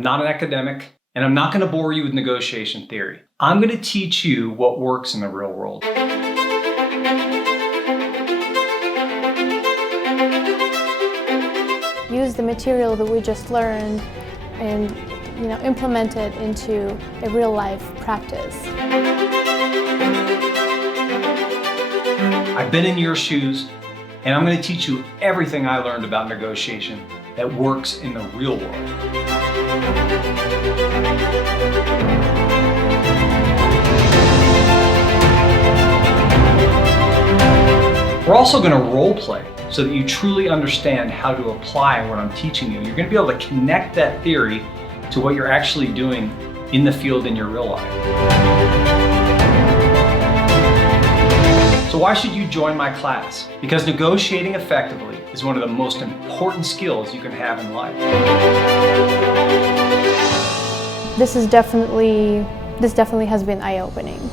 I'm not an academic, and I'm not going to bore you with negotiation theory. I'm going to teach you what works in the real world. Use the material that we just learned and implement it into a real life practice. I've been in your shoes, and I'm going to teach you everything I learned about negotiation that works in the real world. We're also going to role play so that you truly understand how to apply what I'm teaching you. You're going to be able to connect that theory to what you're actually doing in the field in your real life. So why should you join my class? Because negotiating effectively is one of the most important skills you can have in life. This definitely has been eye-opening.